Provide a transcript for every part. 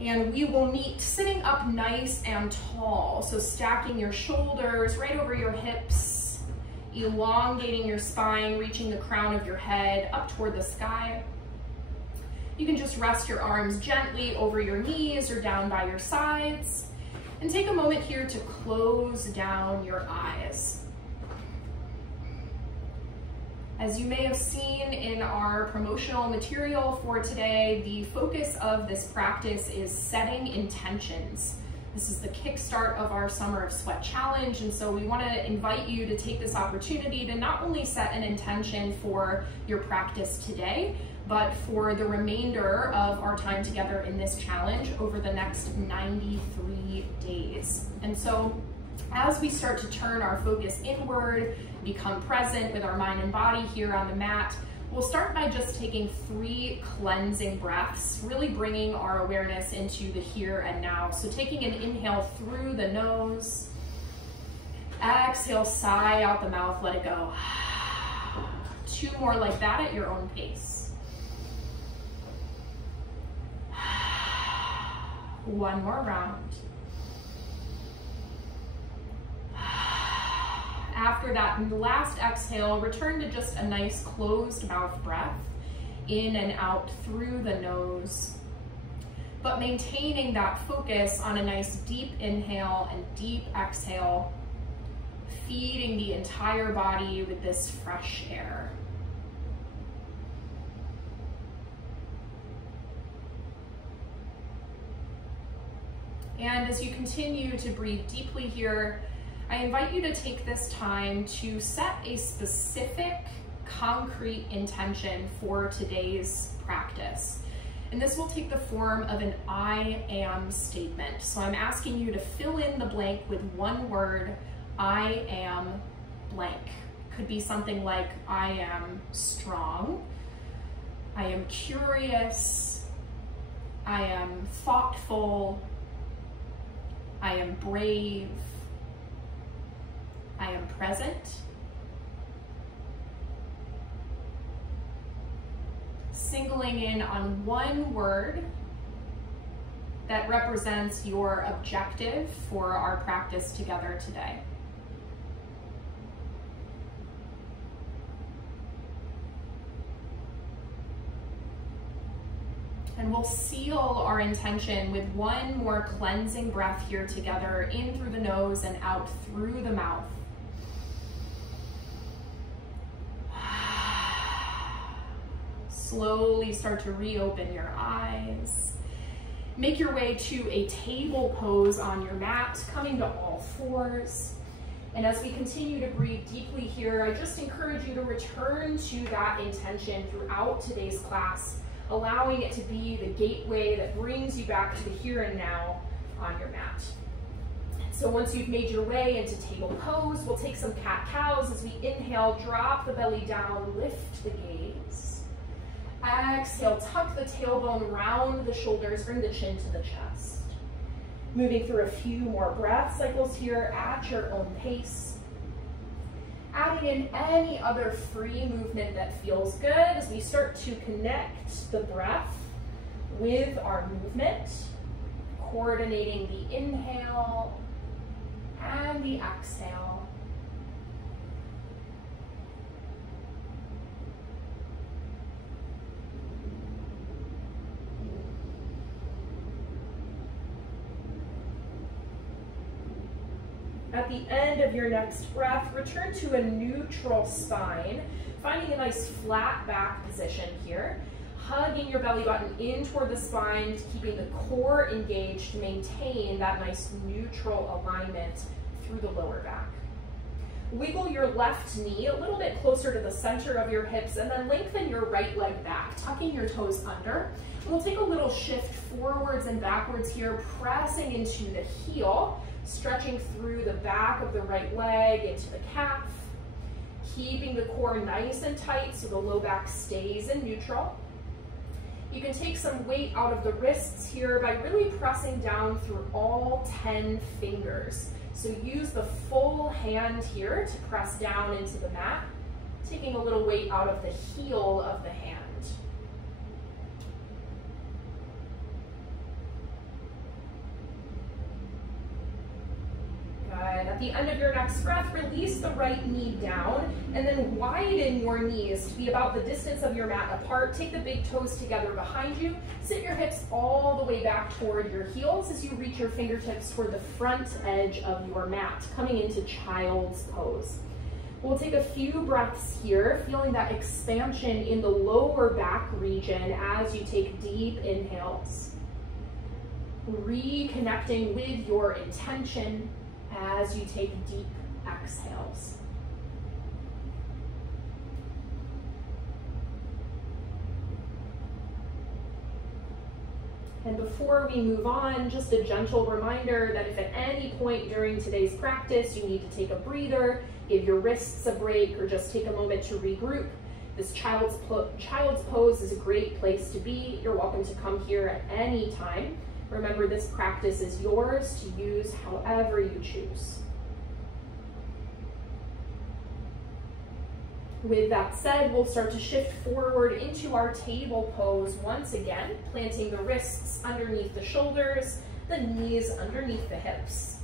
And we will meet sitting up nice and tall. So stacking your shoulders right over your hips, elongating your spine, reaching the crown of your head up toward the sky. You can just rest your arms gently over your knees or down by your sides. And take a moment here to close down your eyes. As you may have seen in our promotional material for today, the focus of this practice is setting intentions. This is the kickstart of our Summer of Sweat Challenge, and so we want to invite you to take this opportunity to not only set an intention for your practice today, but for the remainder of our time together in this challenge over the next 93 days. And so as we start to turn our focus inward, become present with our mind and body here on the mat, we'll start by just taking 3 cleansing breaths, really bringing our awareness into the here and now. So taking an inhale through the nose, exhale, sigh out the mouth, let it go. 2 more like that at your own pace. 1 more round. After that last exhale, return to just a nice closed mouth breath, in and out through the nose, but maintaining that focus on a nice deep inhale and deep exhale, feeding the entire body with this fresh air. And as you continue to breathe deeply here, I invite you to take this time to set a specific, concrete intention for today's practice. And this will take the form of an I am statement. So I'm asking you to fill in the blank with one word, I am blank. Could be something like, I am strong, I am curious, I am thoughtful, I am brave, I am present, singling in on one word that represents your objective for our practice together today. And we'll seal our intention with one more cleansing breath here together, in through the nose and out through the mouth. Slowly start to reopen your eyes. Make your way to a table pose on your mat, coming to all fours. And as we continue to breathe deeply here, I just encourage you to return to that intention throughout today's class, allowing it to be the gateway that brings you back to the here and now on your mat. So once you've made your way into table pose, we'll take some cat-cows. As we inhale, drop the belly down, lift the gaze. Exhale, tuck the tailbone, round the shoulders, bring the chin to the chest. Moving through a few more breath cycles here at your own pace. Adding in any other free movement that feels good as we start to connect the breath with our movement, coordinating the inhale and the exhale. At the end of your next breath, return to a neutral spine, finding a nice flat back position here, hugging your belly button in toward the spine, keeping the core engaged to maintain that nice neutral alignment through the lower back. Wiggle your left knee a little bit closer to the center of your hips, and then lengthen your right leg back, tucking your toes under. And we'll take a little shift forwards and backwards here, pressing into the heel, stretching through the back of the right leg into the calf, keeping the core nice and tight so the low back stays in neutral. You can take some weight out of the wrists here by really pressing down through all 10 fingers. So use the full hand here to press down into the mat, taking a little weight out of the heel of the hand. At the end of your next breath, release the right knee down and then widen your knees to be about the distance of your mat apart. Take the big toes together behind you. Sit your hips all the way back toward your heels as you reach your fingertips toward the front edge of your mat, coming into child's pose. We'll take a few breaths here, feeling that expansion in the lower back region as you take deep inhales. Reconnecting with your intention as you take deep exhales. And before we move on, just a gentle reminder that if at any point during today's practice you need to take a breather, give your wrists a break, or just take a moment to regroup, this child's pose is a great place to be. You're welcome to come here at any time. Remember, this practice is yours to use however you choose. With that said, we'll start to shift forward into our table pose once again, planting the wrists underneath the shoulders, the knees underneath the hips.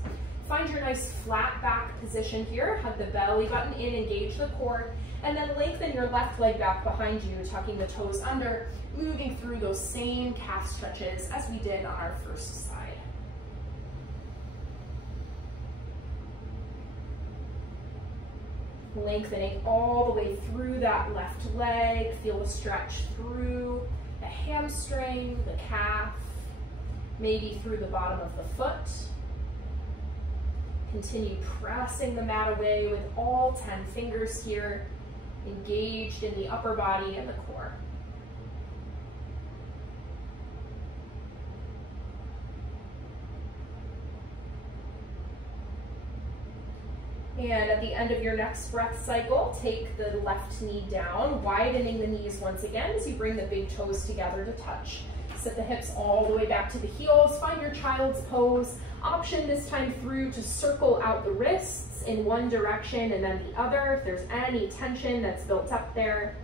Find your nice flat back position here. Hug the belly button in, engage the core, and then lengthen your left leg back behind you, tucking the toes under, moving through those same calf stretches as we did on our first side. Lengthening all the way through that left leg. Feel the stretch through the hamstring, the calf, maybe through the bottom of the foot. Continue pressing the mat away with all 10 fingers here, engaged in the upper body and the core. And at the end of your next breath cycle, take the left knee down, widening the knees once again as you bring the big toes together to touch. Sit the hips all the way back to the heels. Find your child's pose. Option this time through to circle out the wrists in one direction and then the other if there's any tension that's built up there.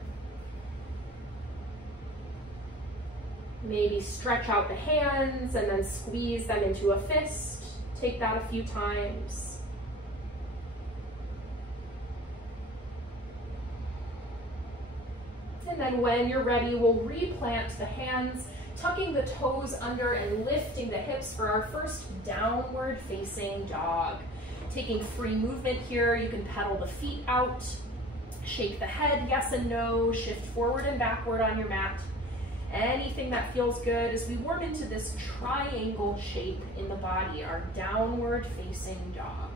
Maybe stretch out the hands and then squeeze them into a fist. Take that a few times. And then when you're ready, we'll replant the hands, tucking the toes under and lifting the hips for our first downward facing dog. Taking free movement here, you can pedal the feet out, shake the head, yes and no, shift forward and backward on your mat. Anything that feels good as we warm into this triangle shape in the body, our downward facing dog.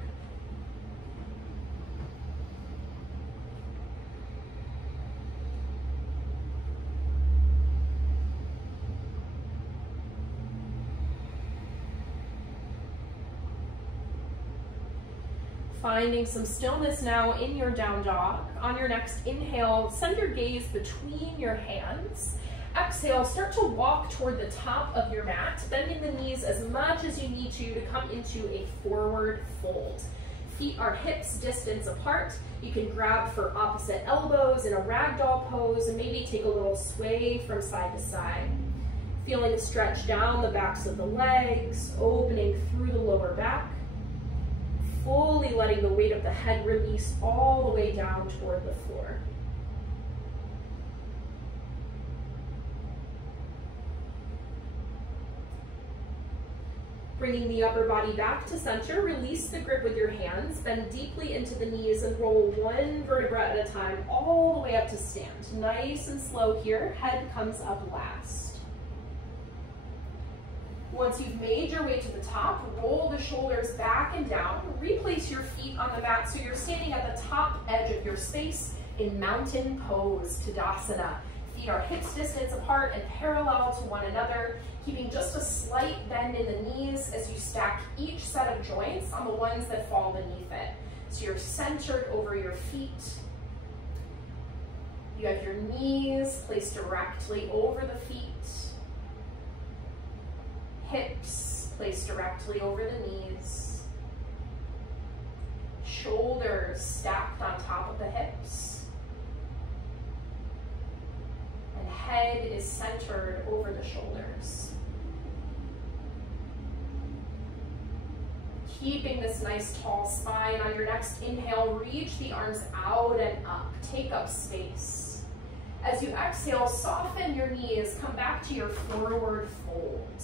Finding some stillness now in your down dog. On your next inhale, send your gaze between your hands. Exhale, start to walk toward the top of your mat, bending the knees as much as you need to come into a forward fold. Feet are hips distance apart. You can grab for opposite elbows in a ragdoll pose and maybe take a little sway from side to side. Feeling a stretch down the backs of the legs, opening through the lower back. Fully letting the weight of the head release all the way down toward the floor. Bringing the upper body back to center, release the grip with your hands, bend deeply into the knees and roll one vertebra at a time all the way up to stand. Nice and slow here, head comes up last. Once you've made your way to the top, roll the shoulders back and down. Replace your feet on the mat so you're standing at the top edge of your space in mountain pose, Tadasana. Feet are hips distance apart and parallel to one another, keeping just a slight bend in the knees as you stack each set of joints on the ones that fall beneath it. So you're centered over your feet. You have your knees placed directly over the feet. Hips placed directly over the knees. Shoulders stacked on top of the hips. And head is centered over the shoulders. Keeping this nice tall spine. On your next inhale, reach the arms out and up. Take up space. As you exhale, soften your knees. Come back to your forward fold.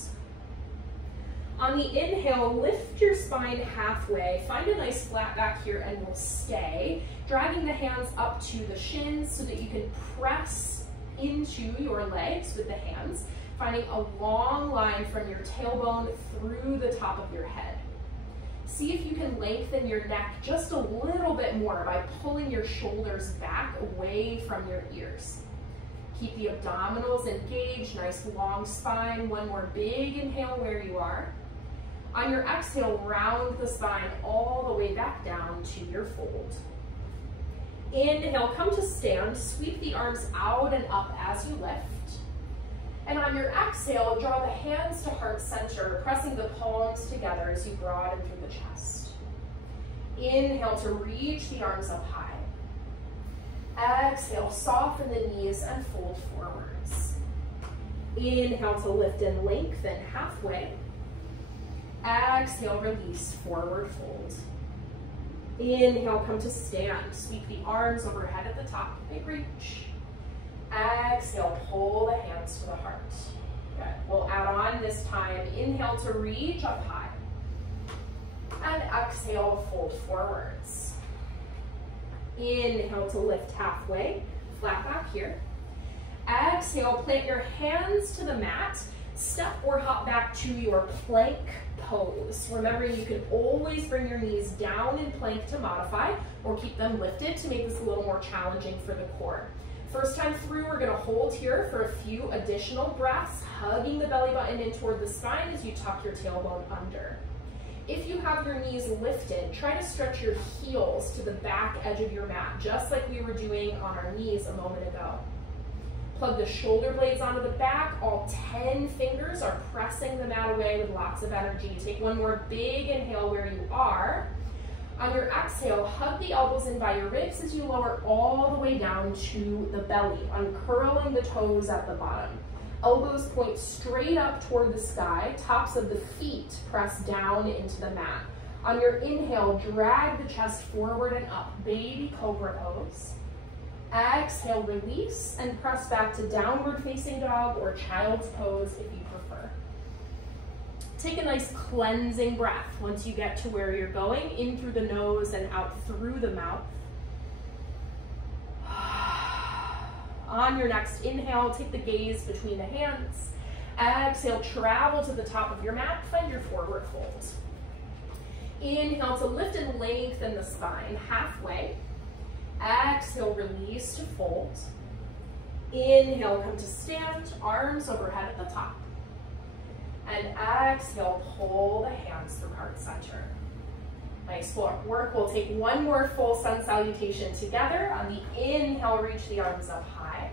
On the inhale, lift your spine halfway. Find a nice flat back here and we'll stay. Dragging the hands up to the shins so that you can press into your legs with the hands. Finding a long line from your tailbone through the top of your head. See if you can lengthen your neck just a little bit more by pulling your shoulders back away from your ears. Keep the abdominals engaged, nice long spine. One more big inhale where you are. On your exhale, round the spine all the way back down to your fold. Inhale, come to stand. Sweep the arms out and up as you lift. And on your exhale, draw the hands to heart center, pressing the palms together as you broaden through the chest. Inhale to reach the arms up high. Exhale, soften the knees and fold forwards. Inhale to lift and lengthen halfway. Exhale, release, forward fold. Inhale, come to stand. Sweep the arms overhead at the top, big reach. Exhale, pull the hands to the heart. Good. We'll add on this time. Inhale to reach up high. And exhale, fold forwards. Inhale to lift halfway, flat back here. Exhale, plant your hands to the mat. Step or hop back to your plank pose. Remember, you can always bring your knees down in plank to modify or keep them lifted to make this a little more challenging for the core. First time through, we're gonna hold here for a few additional breaths, hugging the belly button in toward the spine as you tuck your tailbone under. If you have your knees lifted, try to stretch your heels to the back edge of your mat, just like we were doing on our knees a moment ago. Plug the shoulder blades onto the back. All 10 fingers are pressing the mat away with lots of energy. Take one more big inhale where you are. On your exhale, hug the elbows in by your ribs as you lower all the way down to the belly, uncurling the toes at the bottom. Elbows point straight up toward the sky, tops of the feet press down into the mat. On your inhale, drag the chest forward and up, baby cobra pose. Exhale, release, and press back to downward facing dog or child's pose if you prefer. Take a nice cleansing breath once you get to where you're going, in through the nose and out through the mouth. On your next inhale, take the gaze between the hands. Exhale, travel to the top of your mat, find your forward fold. Inhale to lift and lengthen the spine halfway. Exhale, release to fold. Inhale, come to stand, arms overhead at the top. And exhale, pull the hands through heart center. Nice work. We'll take one more full sun salutation together. On the inhale, reach the arms up high.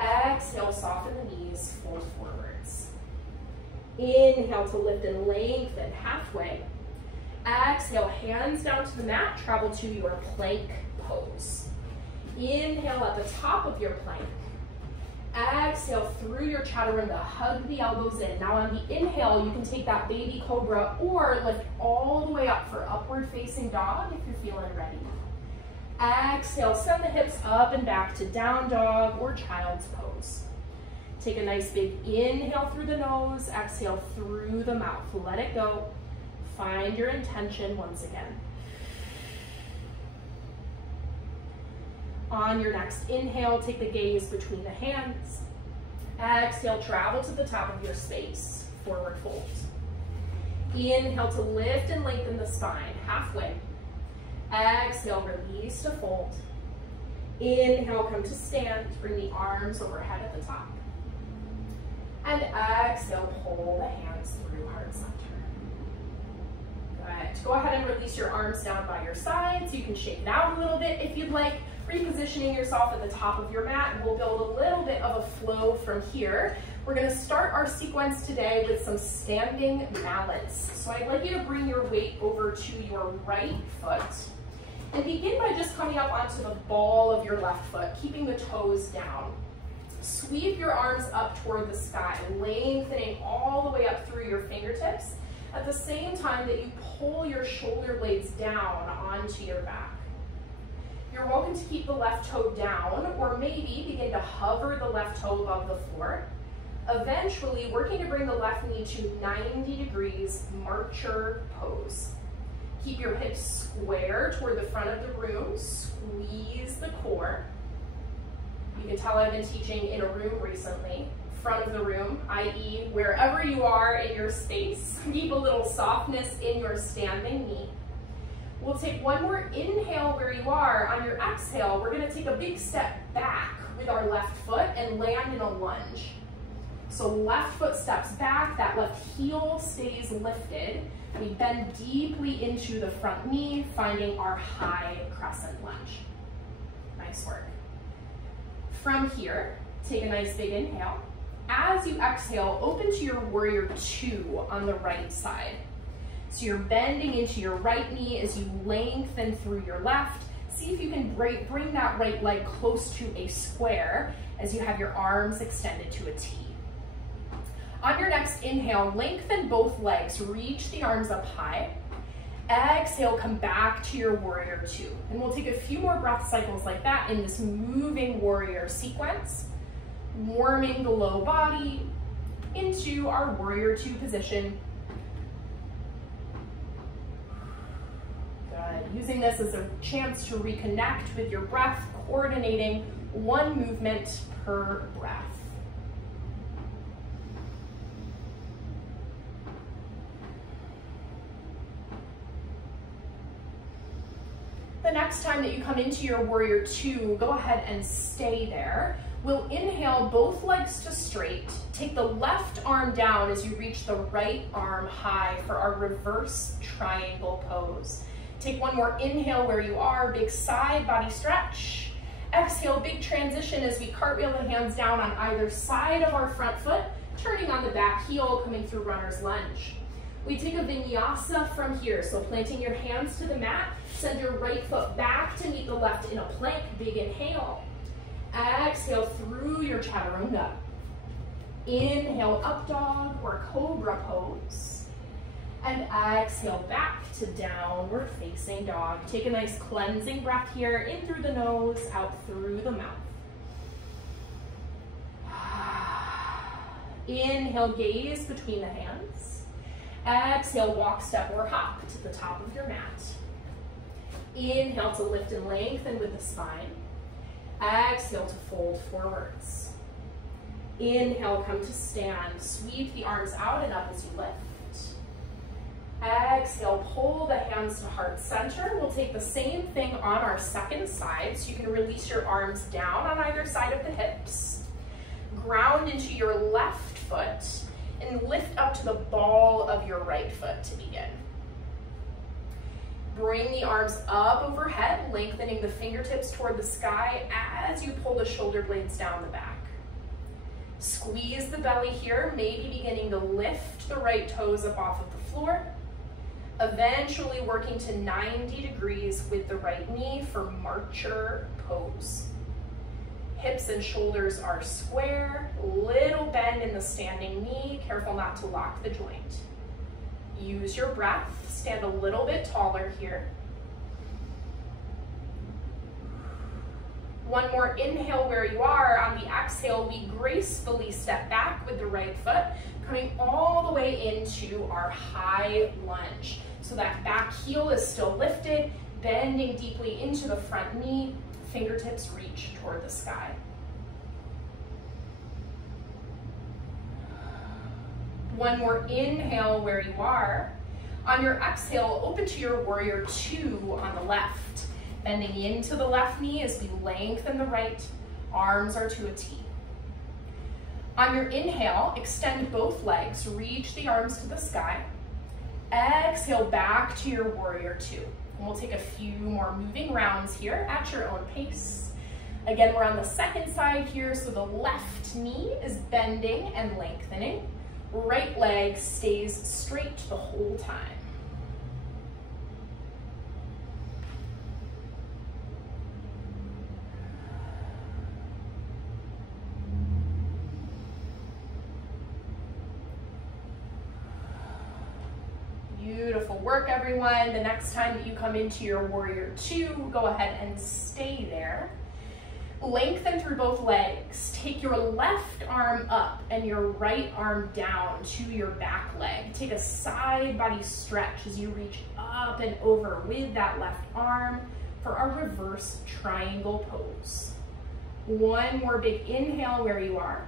Exhale, soften the knees, fold forwards. Inhale to lift and lengthen halfway. Exhale, hands down to the mat, travel to your plank pose. Inhale at the top of your plank. Exhale through your chaturanga, hug the elbows in. Now on the inhale, you can take that baby cobra or lift all the way up for upward facing dog if you're feeling ready. Exhale, send the hips up and back to down dog or child's pose. Take a nice big inhale through the nose, exhale through the mouth. Let it go. Find your intention once again. On your next inhale, take the gaze between the hands. Exhale, travel to the top of your space, forward fold. Inhale to lift and lengthen the spine, halfway. Exhale, release to fold. Inhale, come to stand, bring the arms overhead at the top. And exhale, pull the hands through heart center. Good. Go ahead and release your arms down by your sides. You can shake it out a little bit if you'd like. Repositioning yourself at the top of your mat, and we'll build a little bit of a flow from here. We're going to start our sequence today with some standing balance. So I'd like you to bring your weight over to your right foot and begin by just coming up onto the ball of your left foot, keeping the toes down. Sweep your arms up toward the sky, lengthening all the way up through your fingertips. at the same time that you pull your shoulder blades down onto your back. You're welcome to keep the left toe down, or maybe begin to hover the left toe above the floor, eventually working to bring the left knee to 90 degrees marcher pose. Keep your hips square toward the front of the room, squeeze the core. You can tell I've been teaching in a room recently. Front of the room, i.e. wherever you are in your space. Keep a little softness in your standing knee. We'll take one more inhale where you are. On your exhale, we're gonna take a big step back with our left foot and land in a lunge. So left foot steps back, that left heel stays lifted. We bend deeply into the front knee, finding our high crescent lunge. Nice work. From here, take a nice big inhale. As you exhale, open to your warrior two on the right side. So you're bending into your right knee as you lengthen through your left. See if you can bring that right leg close to a square as you have your arms extended to a T. On your next inhale, lengthen both legs, reach the arms up high. Exhale, come back to your warrior two. And we'll take a few more breath cycles like that in this moving warrior sequence, warming the low body into our warrior two position. Good. Using this as a chance to reconnect with your breath, coordinating one movement per breath. The next time that you come into your warrior two, go ahead and stay there. We'll inhale both legs to straight. Take the left arm down as you reach the right arm high for our reverse triangle pose. Take one more inhale where you are, big side body stretch. Exhale, big transition as we cartwheel the hands down on either side of our front foot, turning on the back heel, coming through runner's lunge. We take a vinyasa from here, so planting your hands to the mat, send your right foot back to meet the left in a plank, big inhale. Exhale through your chaturanga. Inhale, up dog or cobra pose. And exhale back to downward facing dog. Take a nice cleansing breath here, in through the nose, out through the mouth. Inhale, gaze between the hands. Exhale, walk, step, or hop to the top of your mat. Inhale to lift and lengthen with the spine. Exhale to fold forwards. Inhale, come to stand. Sweep the arms out and up as you lift. Exhale, pull the hands to heart center. We'll take the same thing on our second side, so you can release your arms down on either side of the hips. Ground into your left foot and lift up to the ball of your right foot to begin. Bring the arms up overhead, lengthening the fingertips toward the sky as you pull the shoulder blades down the back. Squeeze the belly here, maybe beginning to lift the right toes up off of the floor. Eventually working to 90 degrees with the right knee for marcher pose. Hips and shoulders are square, little bend in the standing knee, careful not to lock the joint. Use your breath, stand a little bit taller here. One more inhale where you are. On the exhale, we gracefully step back with the right foot, coming all the way into our high lunge. So that back heel is still lifted, bending deeply into the front knee, fingertips reach toward the sky. One more inhale where you are. On your exhale, open to your warrior two on the left. Bending into the left knee as we lengthen the right, arms are to a T. On your inhale, extend both legs, reach the arms to the sky. Exhale back to your warrior two. And we'll take a few more moving rounds here at your own pace. Again, we're on the second side here, so the left knee is bending and lengthening. Right leg stays straight the whole time. Beautiful work, everyone. The next time that you come into your warrior two, go ahead and stay there. Lengthen through both legs. Take your left arm up and your right arm down to your back leg. Take a side body stretch as you reach up and over with that left arm for our reverse triangle pose. One more big inhale where you are.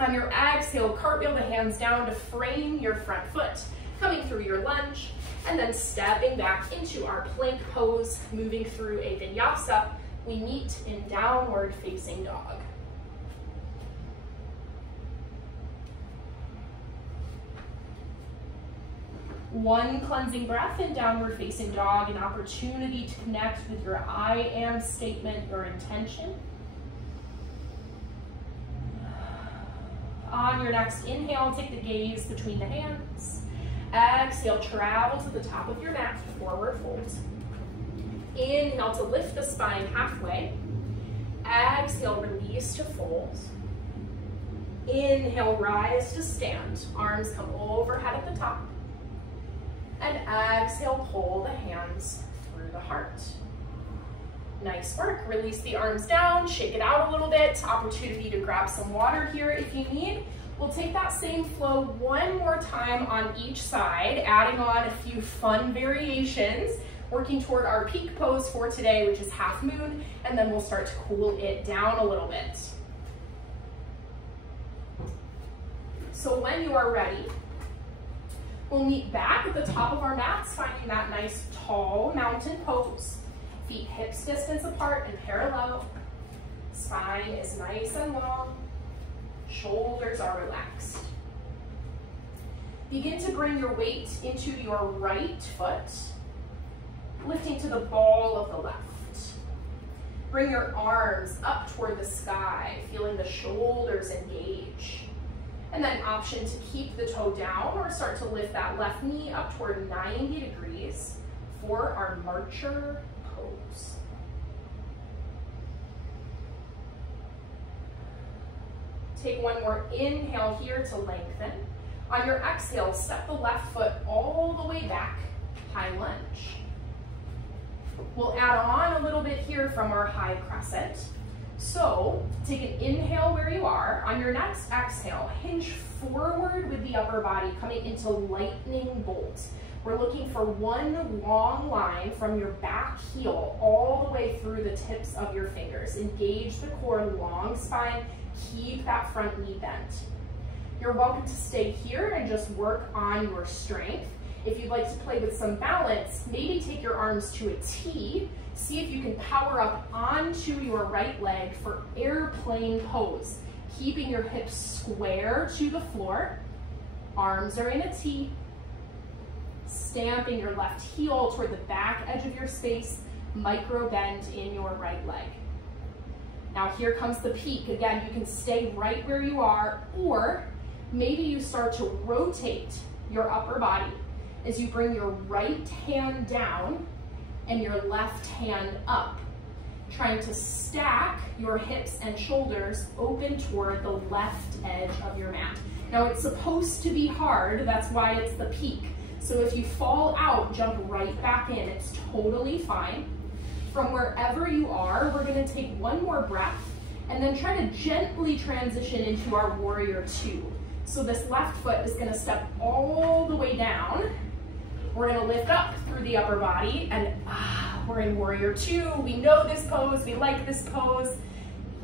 On your exhale, cartwheel the hands down to frame your front foot, coming through your lunge, and then stepping back into our plank pose, moving through a vinyasa. We meet in downward facing dog. One cleansing breath in downward facing dog, an opportunity to connect with your I am statement, your intention. On your next inhale, take the gaze between the hands. Exhale, travel to the top of your mat, forward fold. Inhale to lift the spine halfway. Exhale, release to fold. Inhale, rise to stand. Arms come overhead at the top. And exhale, pull the hands through the heart. Nice work. Release the arms down, shake it out a little bit. Opportunity to grab some water here if you need. We'll take that same flow one more time on each side, adding on a few fun variations, working toward our peak pose for today, which is half moon, and then we'll start to cool it down a little bit. So when you are ready, we'll meet back at the top of our mats, finding that nice tall mountain pose. Feet hips distance apart and parallel. Spine is nice and long. Shoulders are relaxed. Begin to bring your weight into your right foot, lifting to the ball of the left. Bring your arms up toward the sky, feeling the shoulders engage. And then option to keep the toe down or start to lift that left knee up toward 90 degrees for our marcher pose. Take one more inhale here to lengthen. On your exhale, step the left foot all the way back, high lunge. We'll add on a little bit here from our high crescent. So take an inhale where you are. On your next exhale, hinge forward with the upper body, coming into lightning bolt. We're looking for one long line from your back heel all the way through the tips of your fingers. Engage the core, long spine, keep that front knee bent. You're welcome to stay here and just work on your strength. If you'd like to play with some balance, maybe take your arms to a T. See if you can power up onto your right leg for airplane pose. Keeping your hips square to the floor. Arms are in a T. Stamping your left heel toward the back edge of your space. Micro bend in your right leg. Now here comes the peak. Again, you can stay right where you are, or maybe you start to rotate your upper body as you bring your right hand down and your left hand up, trying to stack your hips and shoulders open toward the left edge of your mat. Now it's supposed to be hard, that's why it's the peak. So if you fall out, jump right back in, it's totally fine. From wherever you are, we're gonna take one more breath and then try to gently transition into our warrior two. So this left foot is gonna step all the way down. We're gonna lift up through the upper body and we're in warrior two. We know this pose, we like this pose.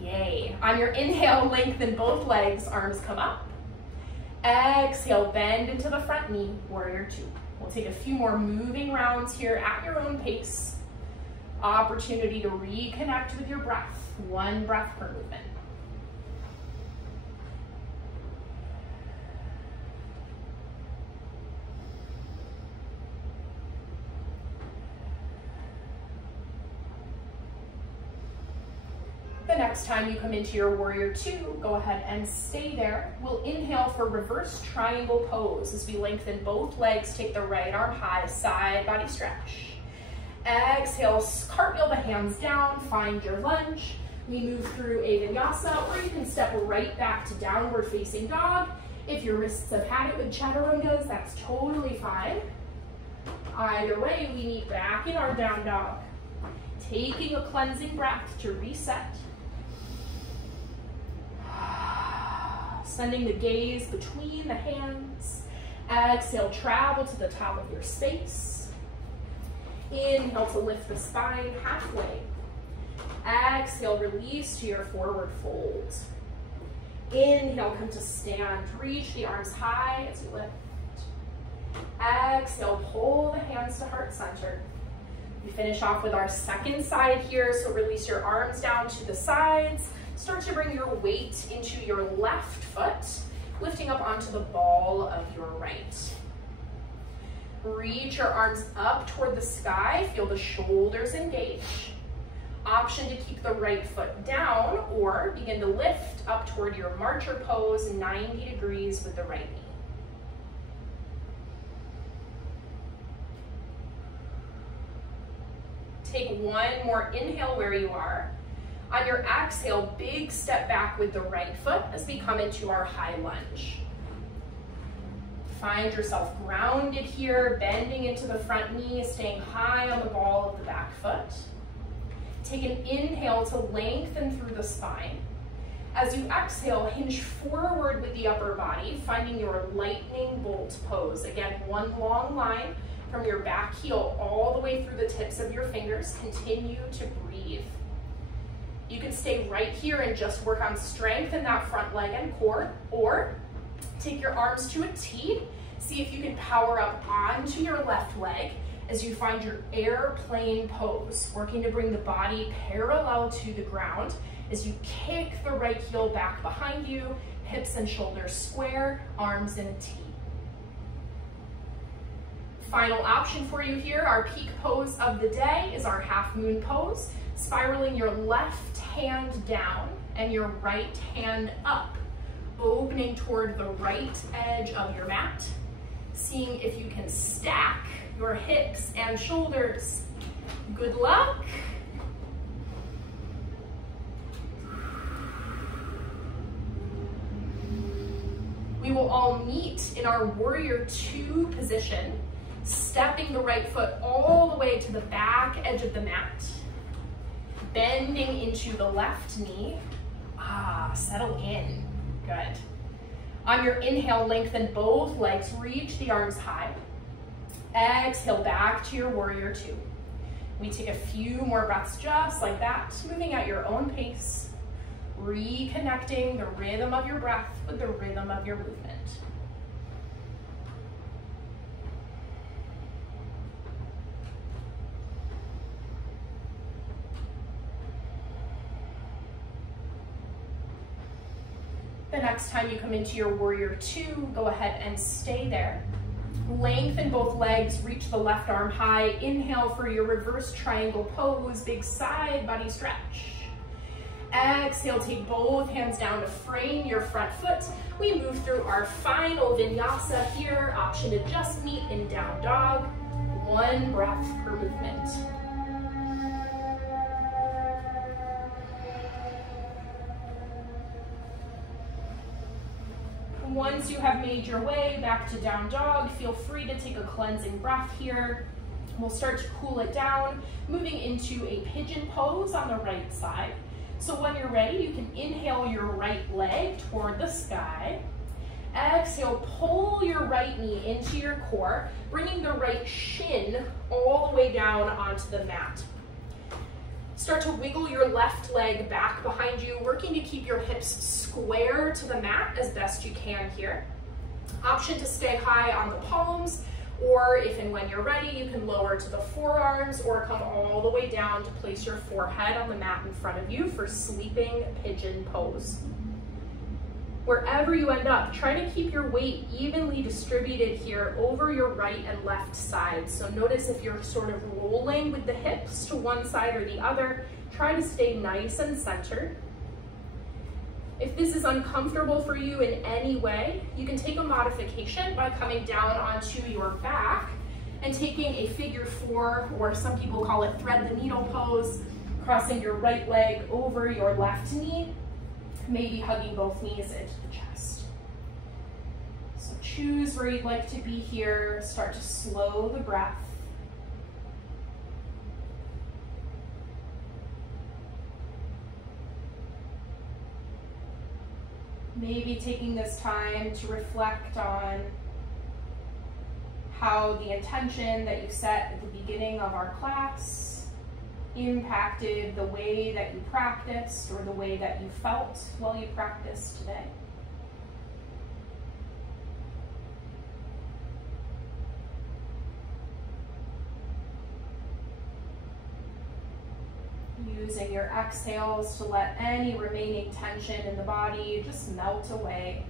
Yay. On your inhale, lengthen both legs, arms come up. Exhale, bend into the front knee, warrior two. We'll take a few more moving rounds here at your own pace. Opportunity to reconnect with your breath, one breath per movement. The next time you come into your warrior two, go ahead and stay there. We'll inhale for reverse triangle pose as we lengthen both legs, take the right arm high, side body stretch. Exhale, cartwheel the hands down, find your lunge. We move through a vinyasa, or you can step right back to downward facing dog. If your wrists have had it with chaturangas, that's totally fine. Either way, we meet back in our down dog. Taking a cleansing breath to reset. Sending the gaze between the hands. Exhale, travel to the top of your space. Inhale to lift the spine halfway. Exhale, release to your forward fold. Inhale, come to stand. Reach the arms high as you lift. Exhale, pull the hands to heart center. We finish off with our second side here, so release your arms down to the sides. Start to bring your weight into your left foot, lifting up onto the ball of your right. Reach your arms up toward the sky, feel the shoulders engage. Option to keep the right foot down or begin to lift up toward your marcher pose, 90 degrees with the right knee. Take one more inhale where you are. On your exhale, big step back with the right foot as we come into our high lunge. Find yourself grounded here, bending into the front knee, staying high on the ball of the back foot. Take an inhale to lengthen through the spine. As you exhale, hinge forward with the upper body, finding your lightning bolt pose. Again, one long line from your back heel all the way through the tips of your fingers. Continue to breathe. You can stay right here and just work on strength in that front leg and core, or take your arms to a T. See if you can power up onto your left leg as you find your airplane pose, working to bring the body parallel to the ground as you kick the right heel back behind you, hips and shoulders square, arms in a T. Final option for you here, our peak pose of the day is our half moon pose, spiraling your left hand down and your right hand up, opening toward the right edge of your mat, seeing if you can stack your hips and shoulders. Good luck. We will all meet in our warrior two position, stepping the right foot all the way to the back edge of the mat, bending into the left knee. Settle in. Good. On your inhale, lengthen both legs, reach the arms high. Exhale, back to your warrior two. We take a few more breaths just like that, moving at your own pace, reconnecting the rhythm of your breath with the rhythm of your movement. The next time you come into your warrior two, go ahead and stay there. Lengthen both legs, reach the left arm high. Inhale for your reverse triangle pose, big side body stretch. Exhale, take both hands down to frame your front foot. We move through our final vinyasa here. Option to just meet in down dog. One breath per movement. Once you have made your way back to down dog, feel free to take a cleansing breath here. We'll start to cool it down, moving into a pigeon pose on the right side. So when you're ready, you can inhale your right leg toward the sky. Exhale, pull your right knee into your core, bringing the right shin all the way down onto the mat. Start to wiggle your left leg back behind you, working to keep your hips square to the mat as best you can here. Option to stay high on the palms, or if and when you're ready, you can lower to the forearms or come all the way down to place your forehead on the mat in front of you for sleeping pigeon pose. Wherever you end up, try to keep your weight evenly distributed here over your right and left side. So notice if you're sort of rolling with the hips to one side or the other, try to stay nice and centered. If this is uncomfortable for you in any way, you can take a modification by coming down onto your back and taking a figure four, or some people call it thread the needle pose, crossing your right leg over your left knee, maybe hugging both knees into the chest. So choose where you'd like to be here. Start to slow the breath. Maybe taking this time to reflect on how the intention that you set at the beginning of our class impacted the way that you practiced or the way that you felt while you practiced today. Using your exhales to let any remaining tension in the body just melt away.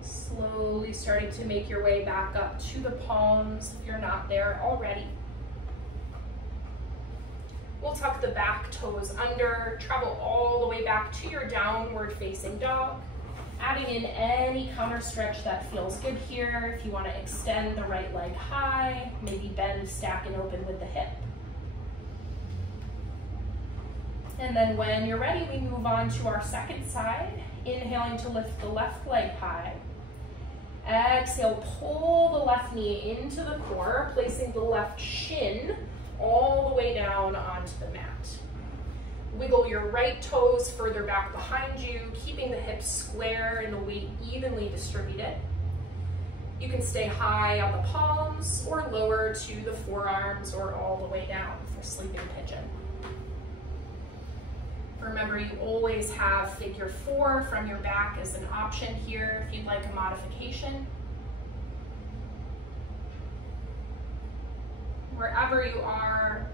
Slowly starting to make your way back up to the palms if you're not there already. We'll tuck the back toes under, travel all the way back to your downward facing dog, adding in any counter stretch that feels good here. If you want to extend the right leg high, maybe bend, stack, and open with the hip. And then when you're ready, we move on to our second side, inhaling to lift the left leg high. Exhale, pull the left knee into the core, placing the left shin all the way down onto the mat. Wiggle your right toes further back behind you, keeping the hips square and the weight evenly distributed. You can stay high on the palms or lower to the forearms or all the way down for sleeping pigeon. Remember, you always have figure 4 from your back as an option here if you'd like a modification. Wherever you are,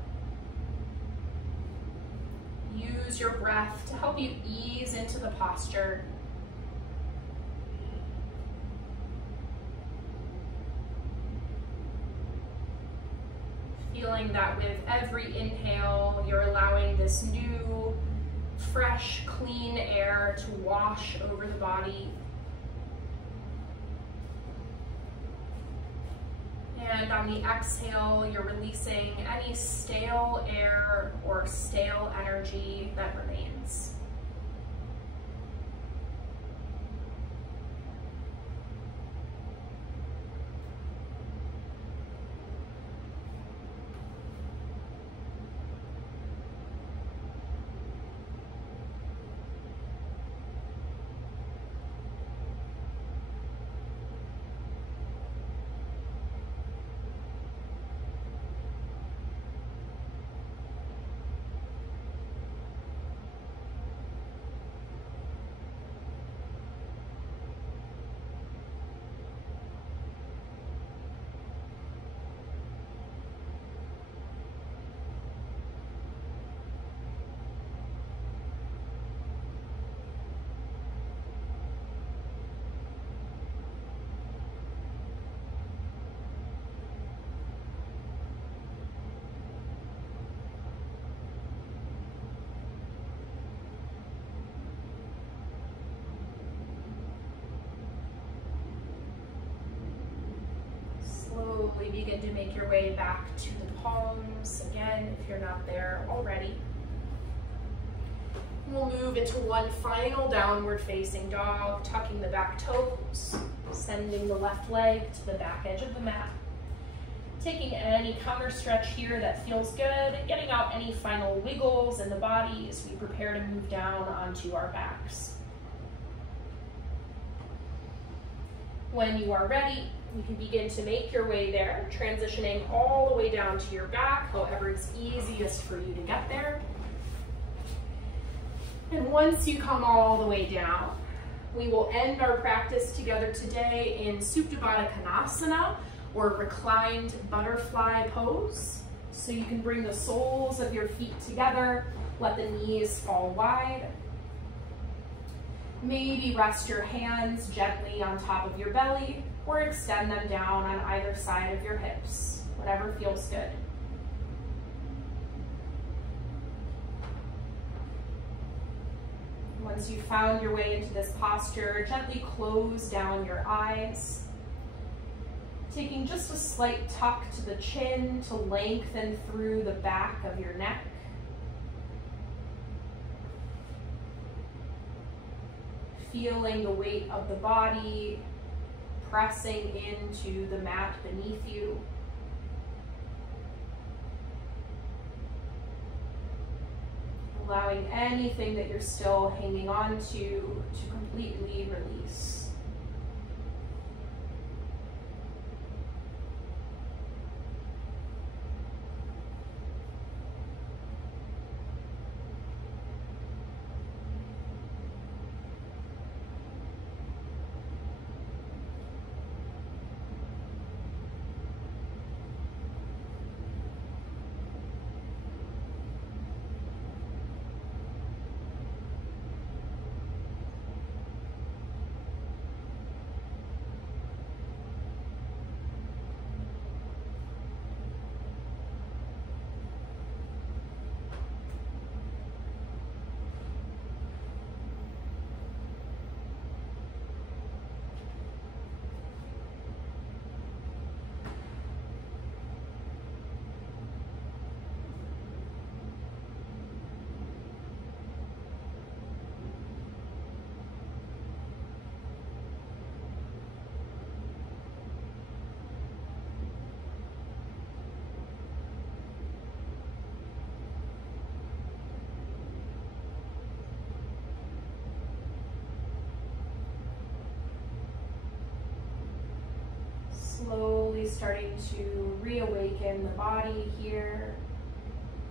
use your breath to help you ease into the posture. Feeling that with every inhale, you're allowing this new, fresh, clean air to wash over the body. And on the exhale, you're releasing any stale air or stale energy that remains. Slowly begin to make your way back to the palms, again, if you're not there already. We'll move into one final downward facing dog, tucking the back toes, sending the left leg to the back edge of the mat. Taking any counter stretch here that feels good, getting out any final wiggles in the body as we prepare to move down onto our backs. When you are ready, you can begin to make your way there, transitioning all the way down to your back, however it's easiest for you to get there. And once you come all the way down, we will end our practice together today in Supta Baddha Konasana, or reclined butterfly pose. So you can bring the soles of your feet together, let the knees fall wide. Maybe rest your hands gently on top of your belly, or extend them down on either side of your hips, whatever feels good. Once you've found your way into this posture, gently close down your eyes, taking just a slight tuck to the chin to lengthen through the back of your neck. Feeling the weight of the body pressing into the mat beneath you. Allowing anything that you're still hanging on to completely release. Slowly starting to reawaken the body here.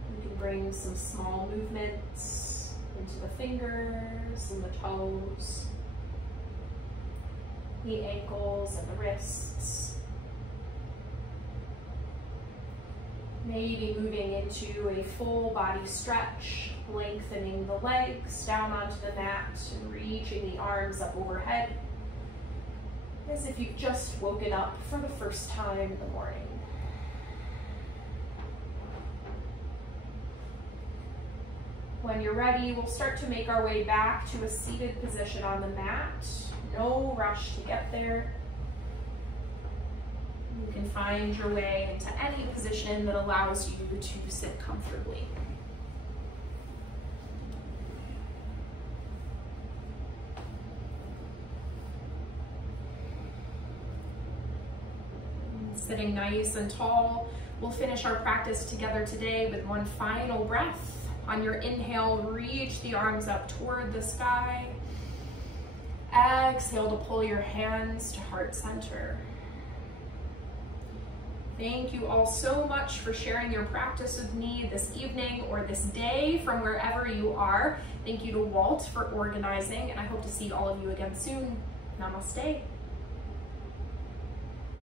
You can bring some small movements into the fingers and the toes, the ankles and the wrists. Maybe moving into a full body stretch, lengthening the legs down onto the mat and reaching the arms up overhead, as if you've just woken up for the first time in the morning. When you're ready, we'll start to make our way back to a seated position on the mat. No rush to get there. You can find your way into any position that allows you to sit comfortably. Sitting nice and tall, we'll finish our practice together today with one final breath. On your inhale, reach the arms up toward the sky. Exhale to pull your hands to heart center. Thank you all so much for sharing your practice with me this evening or this day from wherever you are. Thank you to Walt for organizing, and I hope to see all of you again soon. Namaste.